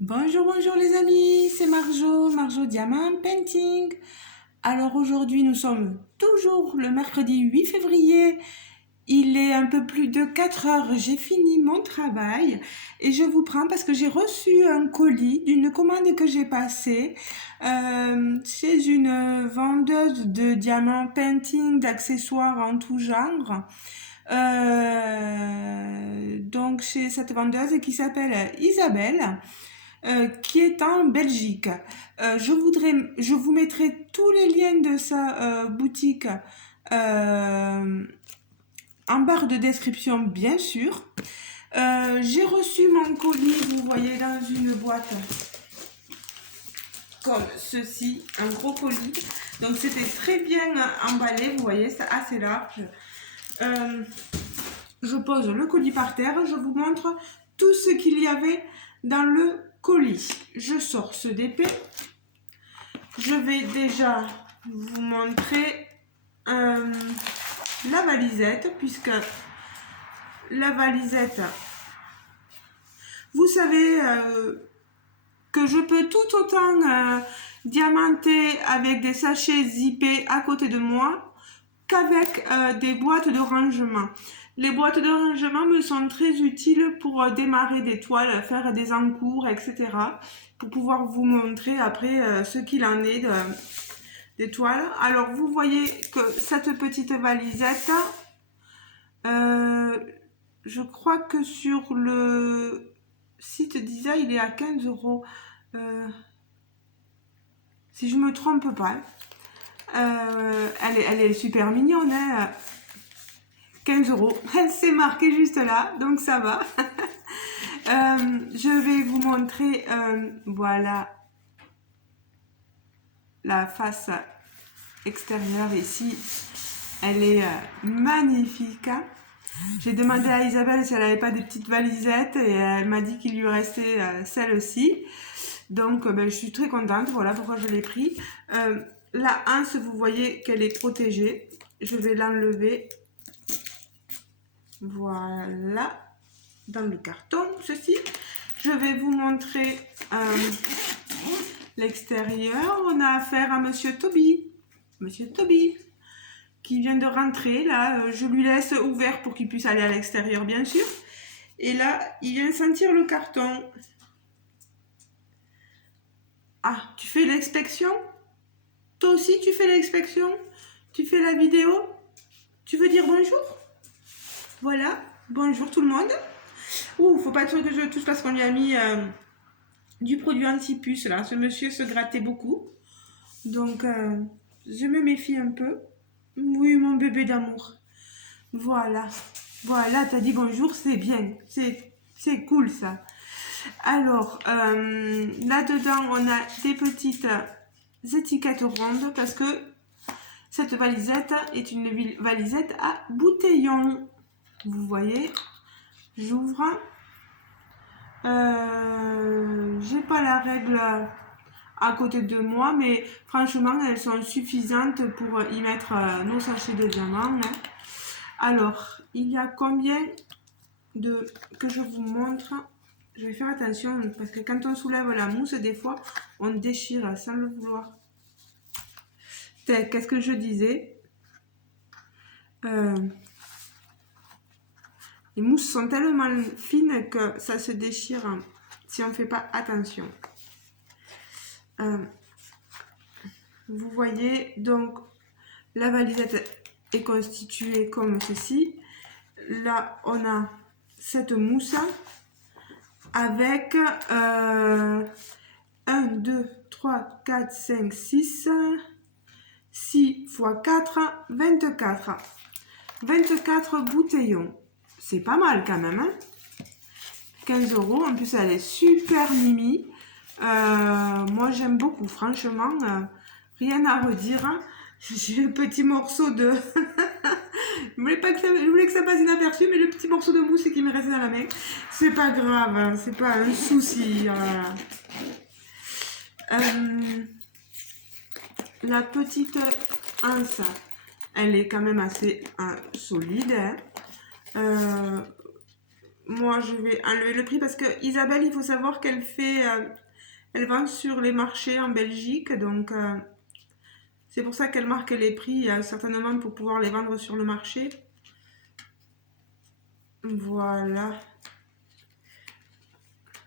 Bonjour, bonjour les amis, c'est Marjo Diamant Painting. Alors aujourd'hui nous sommes toujours le mercredi 8 février. Il est un peu plus de 4 heures, j'ai fini mon travail et je vous prends parce que j'ai reçu un colis d'une commande que j'ai passée chez une vendeuse de diamants painting, d'accessoires en tout genre. Donc chez cette vendeuse qui s'appelle Isabelle. Qui est en Belgique. Je vous mettrai tous les liens de sa boutique en barre de description, bien sûr. J'ai reçu mon colis, vous voyez, dans une boîte comme ceci, un gros colis. Donc c'était très bien emballé, vous voyez, c'est assez large. Je pose le colis par terre, je vous montre tout ce qu'il y avait dans le colis. Je sors ce DP. Je vais déjà vous montrer la valisette, puisque la valisette, vous savez que je peux tout autant diamanter avec des sachets zippés à côté de moi qu'avec des boîtes de rangement. Les boîtes de rangement me sont très utiles pour démarrer des toiles, faire des encours, etc. Pour pouvoir vous montrer après ce qu'il en est des toiles. Alors vous voyez que cette petite valisette, je crois que sur le site d'Isa, il est à 15 euros. Si je me trompe pas. Elle est super mignonne, hein. 15 euros. C'est marqué juste là, donc ça va. Je vais vous montrer, voilà, la face extérieure ici. Elle est magnifique. J'ai demandé à Isabelle si elle n'avait pas des petites valisettes et elle m'a dit qu'il lui restait celle-ci. Donc je suis très contente, voilà pourquoi je l'ai pris. La anse, vous voyez qu'elle est protégée. Je vais l'enlever. Voilà, dans le carton, ceci. Je vais vous montrer l'extérieur. On a affaire à Monsieur Toby. Monsieur Toby, qui vient de rentrer. Là, je lui laisse ouvert pour qu'il puisse aller à l'extérieur, bien sûr. Et là, il vient sentir le carton. Ah, tu fais l'inspection? Toi aussi, tu fais l'inspection? Tu fais la vidéo? Tu veux dire bonjour? Voilà, bonjour tout le monde. Ouh, faut pas trop que je touche parce qu'on lui a mis du produit anti-puce là. Ce monsieur se grattait beaucoup. Donc, je me méfie un peu. Oui, mon bébé d'amour. Voilà. Voilà, t'as dit bonjour, c'est bien. C'est cool ça. Alors, là-dedans, on a des petites étiquettes rondes parce que cette valisette est une valisette à bouteillon. Vous voyez, j'ouvre. J'ai pas la règle à côté de moi, mais franchement, elles sont suffisantes pour y mettre nos sachets de diamants. Hein. Alors, il y a combien de... que je vous montre. Je vais faire attention parce que quand on soulève la mousse, des fois, on déchire sans le vouloir. Qu'est-ce que je disais? Les mousses sont tellement fines que ça se déchire si on ne fait pas attention. Vous voyez, donc, la valisette est constituée comme ceci. Là, on a cette mousse avec 1, 2, 3, 4, 5, 6, 6 x 4, 24. 24 bouteillons. C'est pas mal quand même, hein? 15 euros. En plus, elle est super mimi. Moi, j'aime beaucoup. Franchement, rien à redire. Hein. J'ai le petit morceau de... je voulais que ça passe inaperçu, mais le petit morceau de mousse qui me restait dans la main. C'est pas grave. Hein. C'est pas un souci. La petite anse, elle est quand même assez solide. Hein. moi je vais enlever le prix parce que Isabelle, il faut savoir qu'elle fait, elle vend sur les marchés en Belgique, donc c'est pour ça qu'elle marque les prix certainement pour pouvoir les vendre sur le marché. Voilà.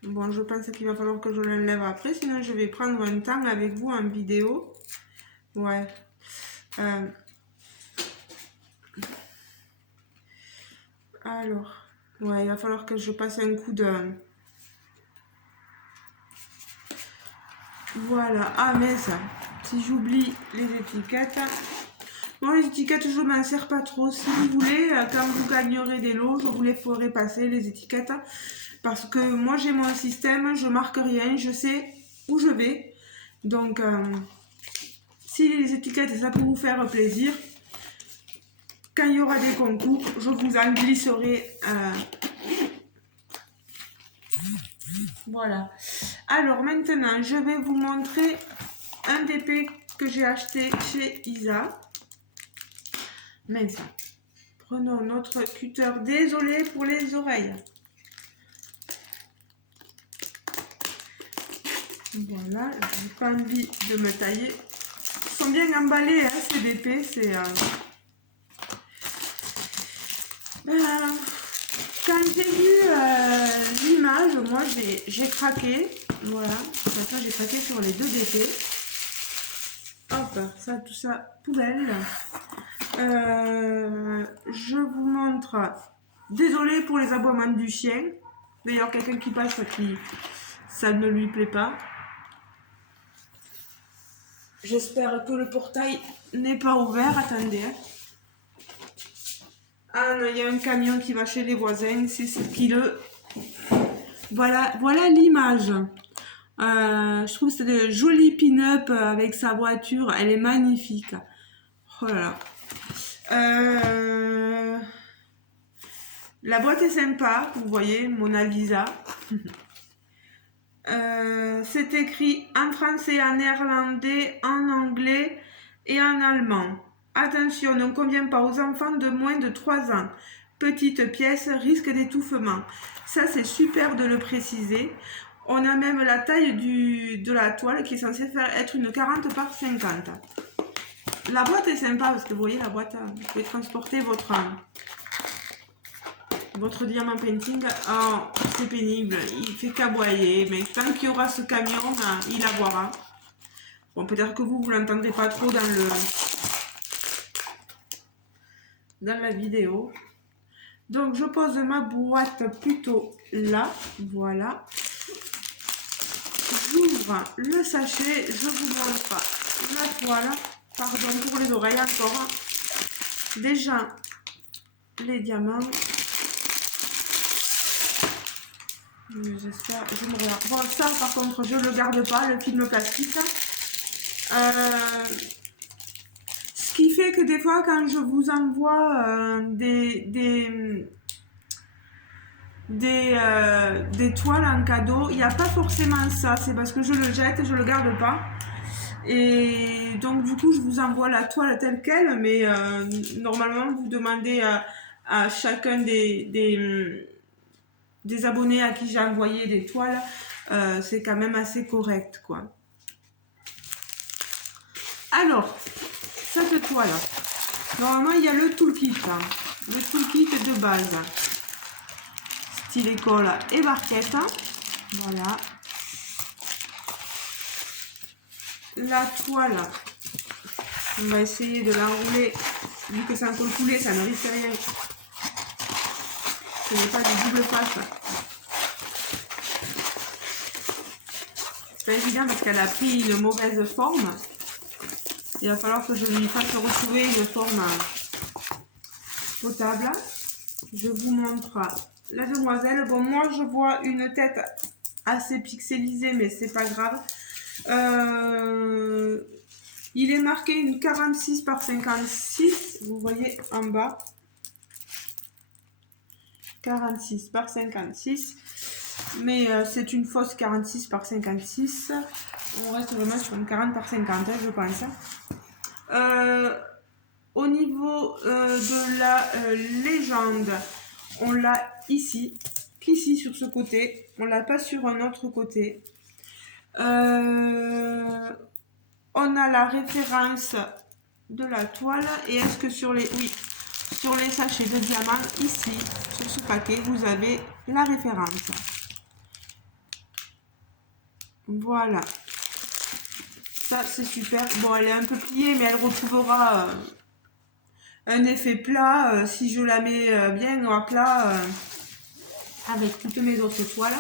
Bon, je pense qu'il va falloir que je l'enlève après, sinon je vais prendre un temps avec vous en vidéo. Ouais. Alors, ouais, il va falloir que je passe un coup de... Voilà. Ah, mais ça, si j'oublie les étiquettes... Bon, les étiquettes, je m'en sers pas trop. Si vous voulez, quand vous gagnerez des lots, je vous les ferai passer, les étiquettes. Parce que moi, j'ai mon système, je marque rien, je sais où je vais. Donc, si les étiquettes, ça peut vous faire plaisir, quand il y aura des concours, je vous en glisserai. Voilà. Alors, maintenant, je vais vous montrer un DP que j'ai acheté chez Isa. Mince. Prenons notre cutter. Désolé pour les oreilles. Voilà, j'ai pas envie de me tailler. Ils sont bien emballés, hein, ces DP. C'est quand j'ai vu l'image, moi j'ai craqué. Voilà, de toute façon j'ai craqué sur les deux DP. Hop, ça, tout ça, poubelle. Je vous montre. Désolée pour les aboiements du chien. D'ailleurs, quelqu'un qui passe qui ça ne lui plaît pas. J'espère que le portail n'est pas ouvert. Attendez. Ah non, il y a un camion qui va chez les voisins. C'est ce qui le... Voilà, voilà l'image. Je trouve que c'est de jolie pin-up avec sa voiture. Elle est magnifique. Oh là là. La boîte est sympa. Vous voyez, Mona Lisa. C'est écrit en français, en néerlandais, en anglais et en allemand. Attention, ne convient pas aux enfants de moins de 3 ans. Petite pièce, risque d'étouffement. Ça, c'est super de le préciser. On a même la taille de la toile qui est censée être une 40 par 50. La boîte est sympa parce que vous voyez, la boîte, vous pouvez transporter votre diamant painting. Oh, c'est pénible, il fait qu'aboyer, mais tant qu'il y aura ce camion, il aboiera. Bon, peut-être que vous l'entendrez pas trop dans la vidéo. Donc, je pose ma boîte plutôt là, voilà. J'ouvre le sachet, je vous montre la toile. Pardon pour les oreilles encore. Déjà, les diamants. J'espère, je me regarde. Bon, ça par contre, je ne le garde pas, le film plastique. Ce qui fait que des fois, quand je vous envoie des toiles en cadeau, il n'y a pas forcément ça. C'est parce que je le jette, je ne le garde pas. Et donc, du coup, je vous envoie la toile telle quelle, mais normalement, vous demandez à chacun des abonnés à qui j'ai envoyé des toiles, c'est quand même assez correct, quoi. Alors, cette toile, normalement, il y a le toolkit, hein, le toolkit de base, style école et barquette, voilà. La toile, on va essayer de l'enrouler, vu que c'est un peu coulé, ça ne risque rien. Ce n'est pas du double face. C'est pas évident parce qu'elle a pris une mauvaise forme. Il va falloir que je lui fasse retrouver une forme potable. Je vous montre la demoiselle. Bon, moi je vois une tête assez pixelisée, mais c'est pas grave. Il est marqué une 46 par 56. Vous voyez en bas. 46 par 56. Mais c'est une fausse 46 par 56. On reste vraiment sur une 40 par 50, hein, je pense. Au niveau de la légende, on l'a ici. qu'ici sur ce côté. On l'a pas sur un autre côté. On a la référence de la toile. Et est-ce que sur les... Oui, sur les sachets de diamants, ici, sur ce paquet, vous avez la référence. Voilà. Ça, c'est super. Bon, elle est un peu pliée, mais elle retrouvera un effet plat si je la mets bien à plat avec toutes mes autres toiles.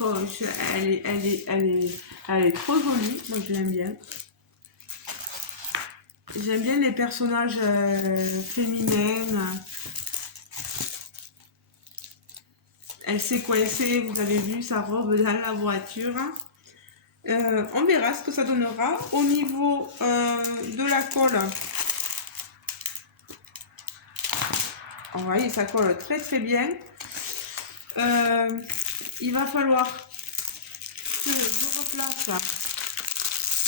Oh, elle est trop jolie. Moi, je l'aime bien. J'aime bien les personnages féminins. Elle s'est coincée, vous avez vu sa robe dans la voiture. On verra ce que ça donnera. Au niveau de la colle, vous voyez, ça colle très très bien. Il va falloir que je replace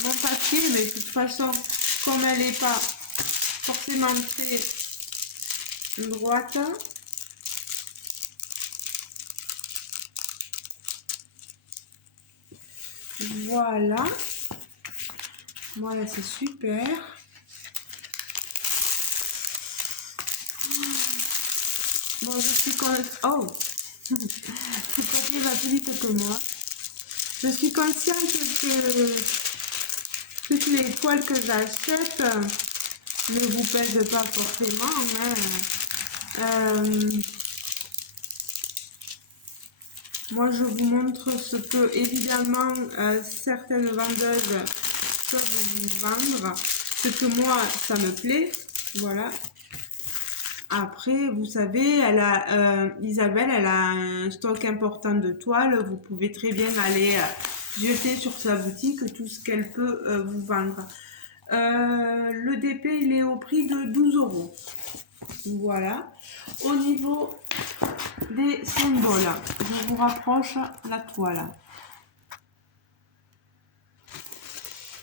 mon papier, mais de toute façon, comme elle n'est pas forcément très droite, voilà. Voilà, c'est super. Bon, je suis oh, le papier va plus vite que moi. Je suis consciente que toutes les toiles que j'achète ne vous pèsent pas forcément. Hein. Moi, je vous montre ce que, évidemment, certaines vendeuses peuvent vous vendre. Ce que moi, ça me plaît. Voilà. Après, vous savez, Isabelle, elle a un stock important de toiles. Vous pouvez très bien aller jeter sur sa boutique tout ce qu'elle peut vous vendre. Le DP, il est au prix de 12 €. Voilà. Au niveau des symboles, je vous rapproche la toile.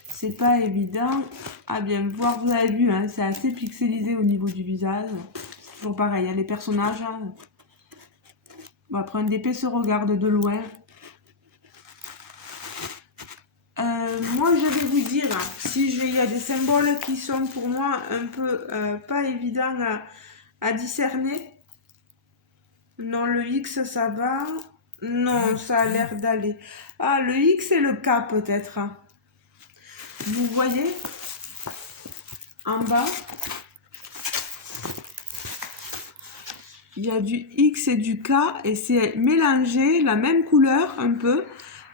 C'est pas évident à bien voir. Vous avez vu, hein, c'est assez pixelisé au niveau du visage. C'est toujours pareil, hein, les personnages. Hein. Bon, après, un DP se regarde de loin. Moi, je vais vous dire, il y a des symboles qui sont pour moi un peu pas évidents à discerner. Non, le X, ça va. Non, ça a l'air d'aller. Ah, le X et le K, peut-être. Vous voyez en bas, il y a du X et du K et c'est mélangé, la même couleur un peu.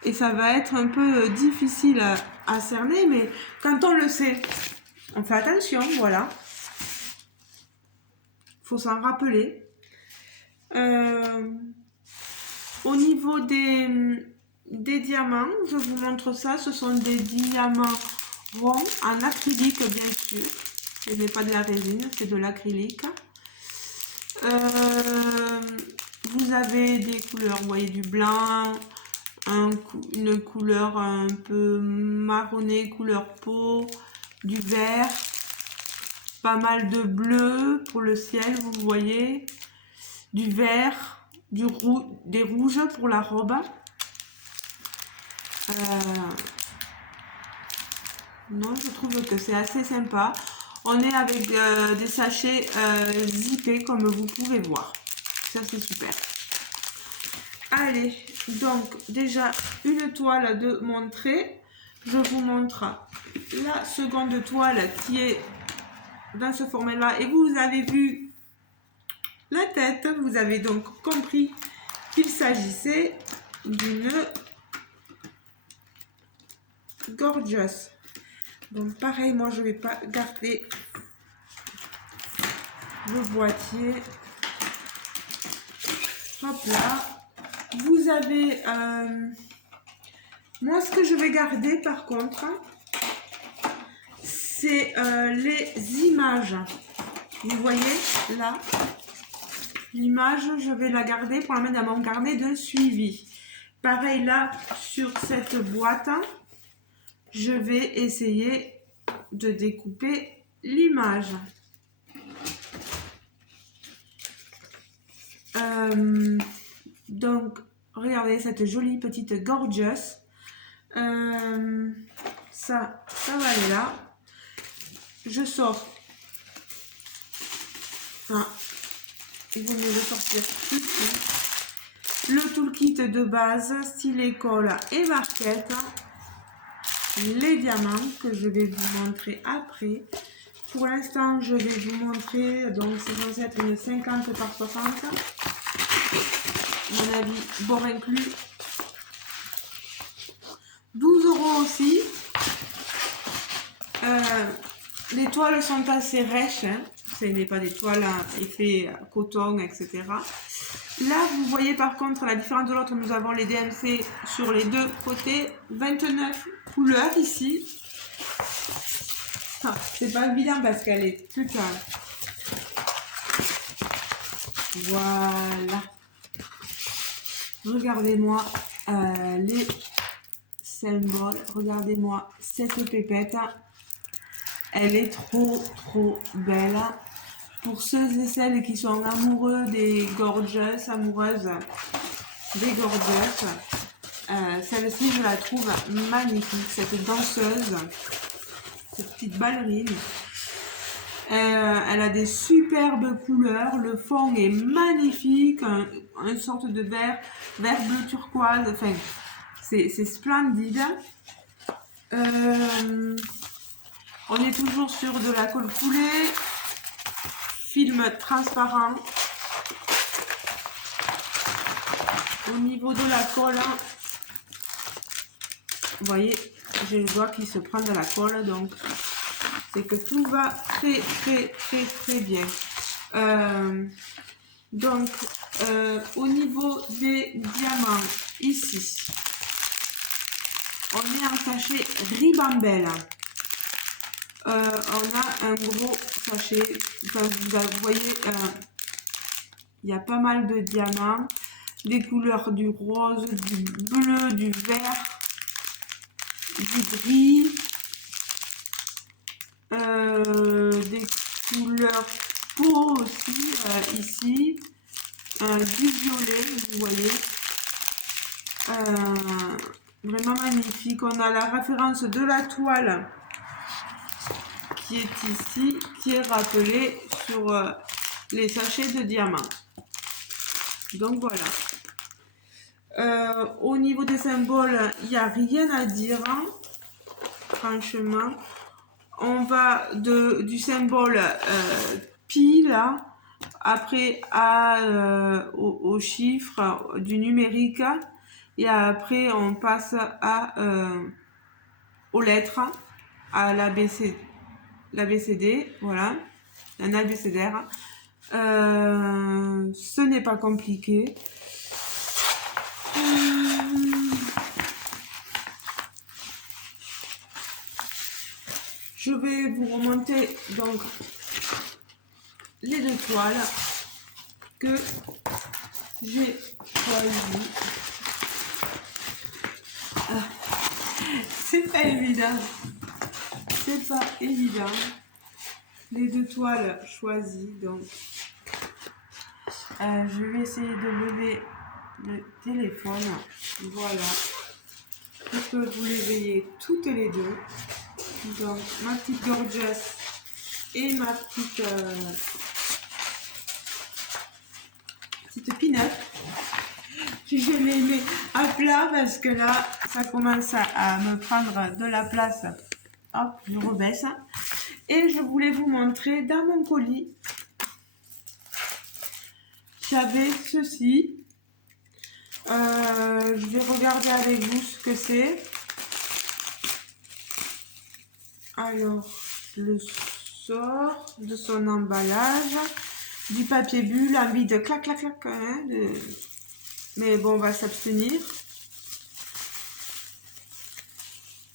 Et ça va être un peu difficile à cerner, mais quand on le sait, on fait attention, voilà. Faut s'en rappeler. Au niveau des diamants, je vous montre ça. Ce sont des diamants ronds en acrylique, bien sûr. Ce n'est pas de la résine, c'est de l'acrylique. Vous avez des couleurs, vous voyez, du blanc, une couleur un peu marronnée, couleur peau, du vert, pas mal de bleu pour le ciel, vous voyez, du vert, des rouges pour la robe. Non, je trouve que c'est assez sympa. On est avec des sachets zippés comme vous pouvez voir. Ça, c'est super. Allez, donc déjà une toile de montrer. Je vous montre la seconde toile qui est dans ce format-là. Et vous avez vu la tête. Vous avez donc compris qu'il s'agissait d'une Gorgeous. Donc pareil, moi je vais pas garder le boîtier. Hop là. Vous avez... moi ce que je vais garder par contre, c'est les images. Vous voyez là, l'image, je vais la garder pour la mettre dans mon carnet de suivi. Pareil là, sur cette boîte, je vais essayer de découper l'image. Donc, regardez cette jolie petite gorgeous. Ça va aller là. Je sors. Enfin, il vaut mieux le sortir ici. Le toolkit de base, stylet, colle et marquette. Les diamants que je vais vous montrer après. Pour l'instant, je vais vous montrer, donc c'est censé être une 50 par 60. À mon avis, bord inclus. 12 € aussi. Les toiles sont assez rêches. Hein. Ce n'est pas des toiles à effet coton, etc. Là, vous voyez par contre la différence de l'autre. Nous avons les DMC sur les deux côtés. 29 couleurs ici. Ah, c'est pas évident parce qu'elle est plus calme. Voilà. Regardez-moi les symboles. Regardez-moi cette pépette. Elle est trop belle. Pour ceux et celles qui sont amoureux des gorgeous, amoureuses des gorgeous, celle-ci je la trouve magnifique. Cette danseuse, cette petite ballerine. Elle a des superbes couleurs, le fond est magnifique, une sorte de vert bleu turquoise, enfin c'est splendide. On est toujours sur de la colle coulée, film transparent. Au niveau de la colle, vous voyez, j'ai le doigt qui se prend de la colle, donc c'est que tout va très bien. Donc, au niveau des diamants, ici, on est en sachet Ribambelle. On a un gros sachet. Comme vous voyez, il y a pas mal de diamants. Des couleurs du rose, du bleu, du vert, du gris. Des couleurs peau aussi, ici. Du violet, vous voyez. Vraiment magnifique. On a la référence de la toile qui est ici, qui est rappelée sur les sachets de diamants. Donc voilà. Au niveau des symboles, il n'y a rien à dire, hein, franchement. On va du symbole pi là, après au chiffre du numérique, et après on passe aux lettres, à l'ABCD, voilà, un abécédaire. Ce n'est pas compliqué. Je vais vous remonter donc les deux toiles que j'ai choisies. C'est pas évident. C'est pas évident. Les deux toiles choisies, donc je vais essayer de lever le téléphone. Voilà. Pour que vous les ayez toutes les deux. Donc ma petite gorgeous et ma petite peanut. Je les mets à plat parce que là ça commence à me prendre de la place. Hop, je rebaisse. Et je voulais vous montrer dans mon colis, j'avais ceci. Je vais regarder avec vous ce que c'est. Alors, le sort de son emballage, du papier bulle, un vide clac clac clac, hein, mais bon, on va s'abstenir.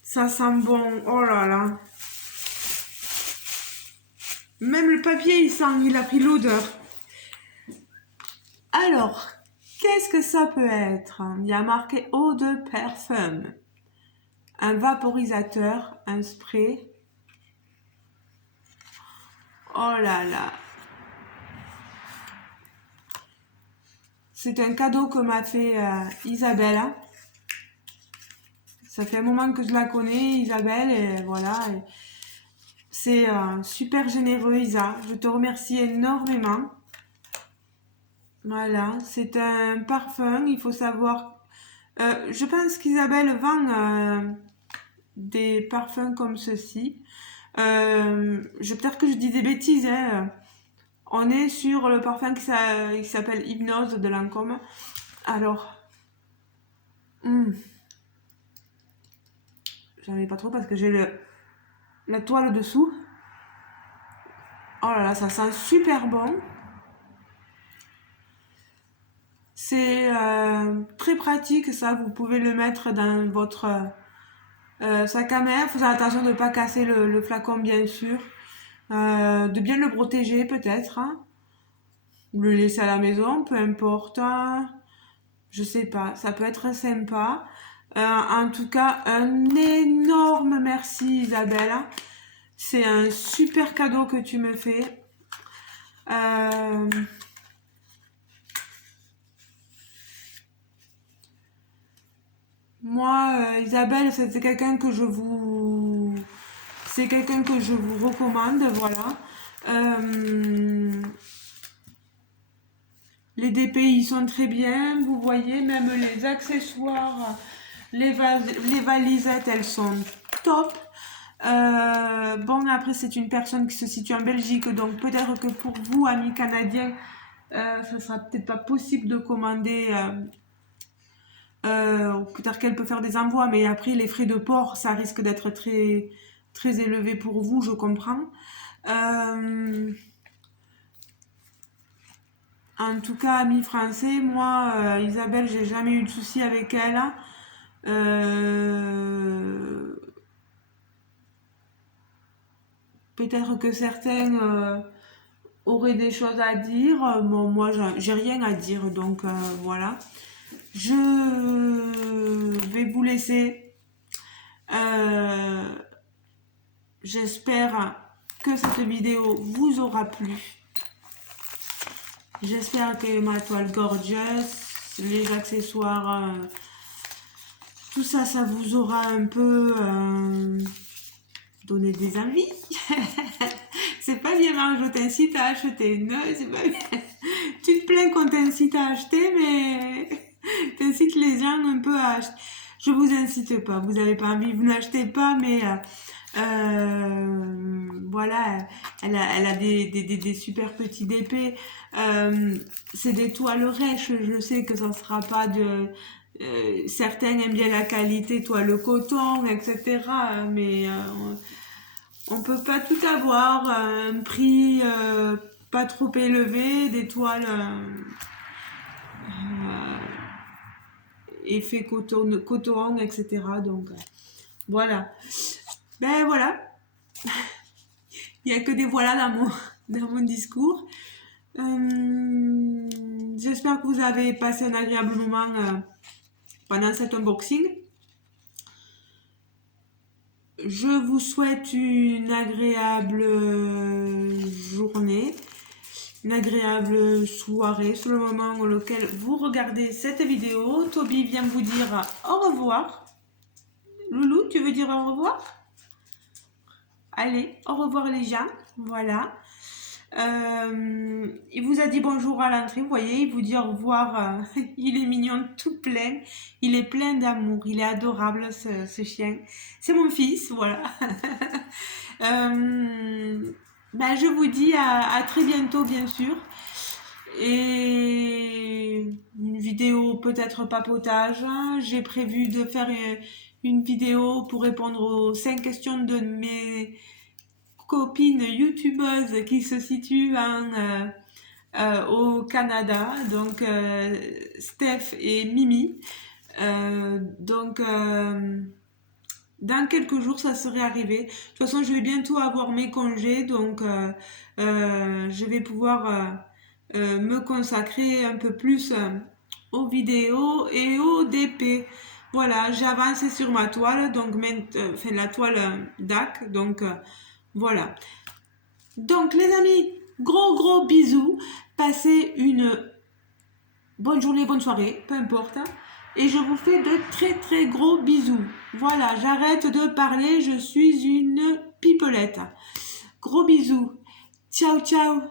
Ça sent bon, oh là là. Même le papier, il a pris l'odeur. Alors, qu'est-ce que ça peut être? Il y a marqué eau de parfum, un vaporisateur, un spray. Oh là là. C'est un cadeau que m'a fait Isabelle. Ça fait un moment que je la connais, Isabelle, et voilà. C'est super généreux, Isa. Je te remercie énormément. Voilà, c'est un parfum, il faut savoir. Je pense qu'Isabelle vend des parfums comme ceci. Peut-être que je dis des bêtises, hein. On est sur le parfum qui s'appelle Hypnose de Lancôme. Alors, j'en ai pas trop parce que j'ai la toile dessous. Oh là là, ça sent super bon. C'est très pratique, ça. Vous pouvez le mettre dans votre sac à main. Faisant attention de ne pas casser le flacon, bien sûr. De bien le protéger, peut-être. Hein. Ou le laisser à la maison, peu importe. Hein. Je sais pas, ça peut être sympa. En tout cas, un énorme merci, Isabelle. C'est un super cadeau que tu me fais. Moi, Isabelle, c'est quelqu'un que je vous... C'est quelqu'un que je vous recommande, voilà. Les DPI sont très bien, vous voyez, même les accessoires, les valisettes, elles sont top. Bon, après, c'est une personne qui se situe en Belgique, donc peut-être que pour vous, amis canadiens, ça sera peut-être pas possible de commander. Peut-être qu'elle peut faire des envois, mais après, les frais de port, ça risque d'être très, très élevé pour vous, je comprends. En tout cas, amis français, moi, Isabelle, j'ai jamais eu de soucis avec elle. Peut-être que certains auraient des choses à dire. Bon, moi, j'ai rien à dire, donc voilà. Je vais vous laisser. J'espère que cette vidéo vous aura plu. J'espère que ma toile gorgeous, les accessoires, tout ça, ça vous aura un peu donné des envies. C'est pas bien, Marjo, t'incite à acheter. Non, c'est pas bien. Tu te plains qu'on t'incite à acheter, mais t'incites les gens un peu à acheter. Je vous incite pas, vous avez pas envie, vous n'achetez pas, mais voilà, elle a des super petits DP. C'est des toiles rêches, je sais que ça ne sera pas de... certains aiment bien la qualité, toile coton, etc. Mais on peut pas tout avoir. Un prix pas trop élevé, des toiles effet coton, etc. Donc voilà. Ben voilà. Il n'y a que des voilà dans mon discours. J'espère que vous avez passé un agréable moment pendant cet unboxing. Je vous souhaite une agréable journée, une agréable soirée sur le moment auquel vous regardez cette vidéo. Toby vient vous dire au revoir. Loulou, tu veux dire au revoir? Allez, au revoir les gens. Voilà. Il vous a dit bonjour à l'entrée, vous voyez, il vous dit au revoir. Il est mignon, tout plein. Il est plein d'amour, il est adorable ce chien. C'est mon fils, voilà. Ben, je vous dis à très bientôt, bien sûr. Et une vidéo peut-être papotage. J'ai prévu de faire une vidéo pour répondre aux 5 questions de mes copines youtubeuses qui se situent au Canada, donc Steph et Mimi. Dans quelques jours, ça serait arrivé. De toute façon, je vais bientôt avoir mes congés, donc je vais pouvoir me consacrer un peu plus aux vidéos et aux DP. Voilà, j'ai avancé sur ma toile, donc la toile DAC, donc voilà. Donc les amis, gros bisous. Passez une bonne journée, bonne soirée, peu importe. Et je vous fais de très très gros bisous. Voilà, j'arrête de parler, je suis une pipelette. Gros bisous. Ciao, ciao.